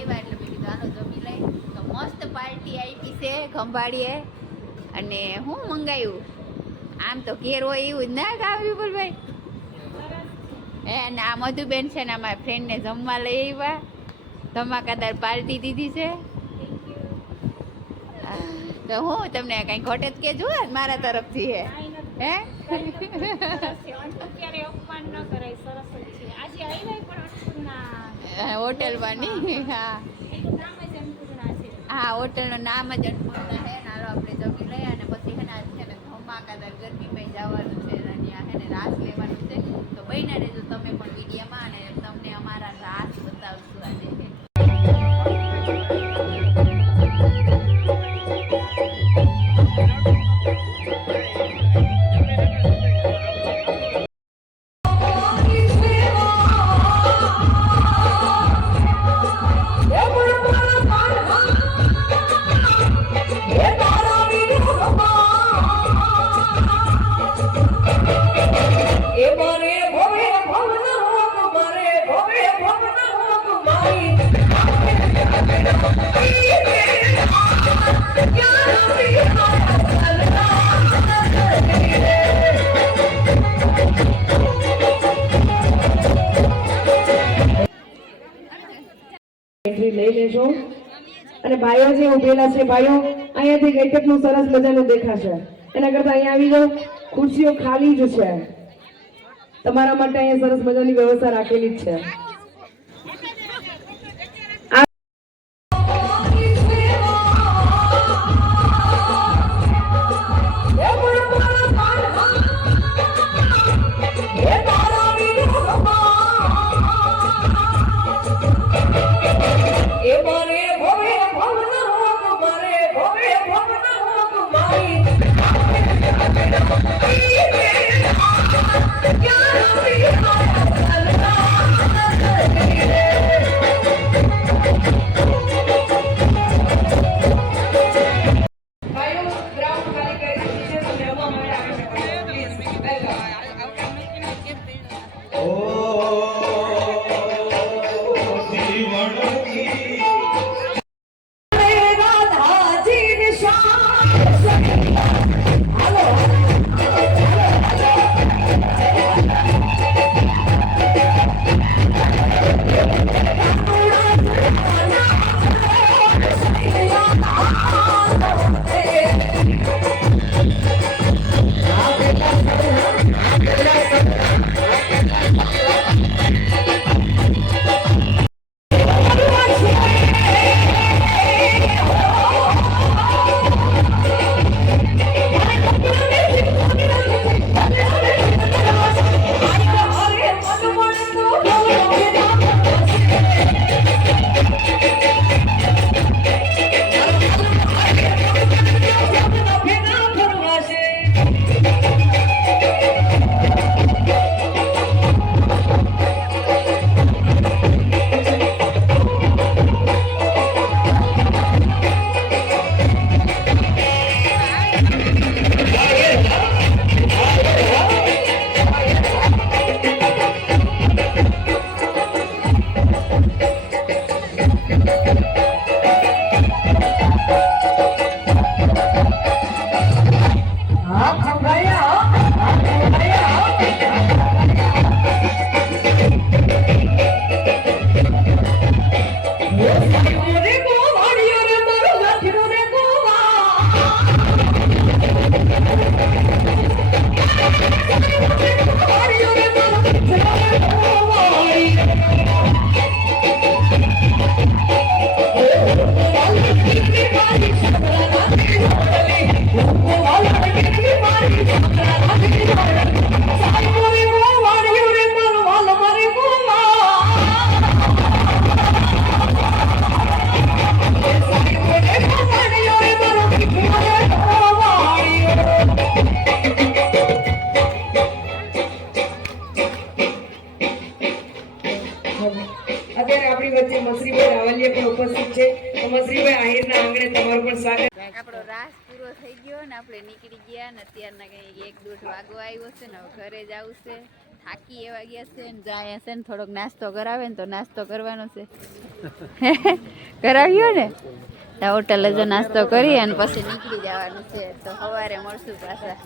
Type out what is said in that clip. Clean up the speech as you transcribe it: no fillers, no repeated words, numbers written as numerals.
આવ્યા એટલે મેં કીધું હાલો જમી લઈ. તો મસ્ત પાર્ટી આપી છે ખંભાળીએ. અને હું મંગાવ્યું આમ તો ઘેર હોય એવું જ ના કામ વિપુલભાઈ. અને આ મધુબેન છે ને અમારા ફ્રેન્ડને જમવા લઈ આવ્યા. ધમાકાદાર પાર્ટી દીધી છે. તો હું તમને કઈ ઘટે જ કેજો મારા તરફથી હે હે હોટલમાં નહીં. હા હા હોટલનું નામ જ અન્નપૂર્ણા છે. હાલો આપણે જમી લઈએ અને પછી છે ને આજ છે ને ધમાકાદાર ગરમીમાં જવાનું છે અને ત્યાં છે ને રાસ લેવાનું છે. તો બન્યા રહેજો તમે પણ વિડીયોમાં અને તમને અમારા રાસ બતાવશું આજે. એન્ટ્રી લઈ લેજો અને ભાઈઓ જે ઉભેલા છે ભાઈઓ અહીંયાથી કેટલું સરસ મજાનું દેખાશે. એના કરતા અહીંયા આવી જાઓ. ખુરશીઓ ખાલી જ છે. તમારા માટે અહીંયા સરસ મજાની વ્યવસ્થા રાખેલી જ છે. આપણો રાસ પૂરો થઈ ગયો ને આપણે નીકળી ગયા ને અત્યારના કંઈ 1-1.5 વાગો આવ્યો છે ને હવે ઘરે જવું છે. થાકી એવા ગયા છે ને જાય છે ને થોડોક નાસ્તો કરાવે ને તો નાસ્તો કરવાનો છે. કરાવ્યો ને તો હોટલે જો નાસ્તો કરી અને પછી નીકળી જવાનું છે તો સવારે મળશું પાછા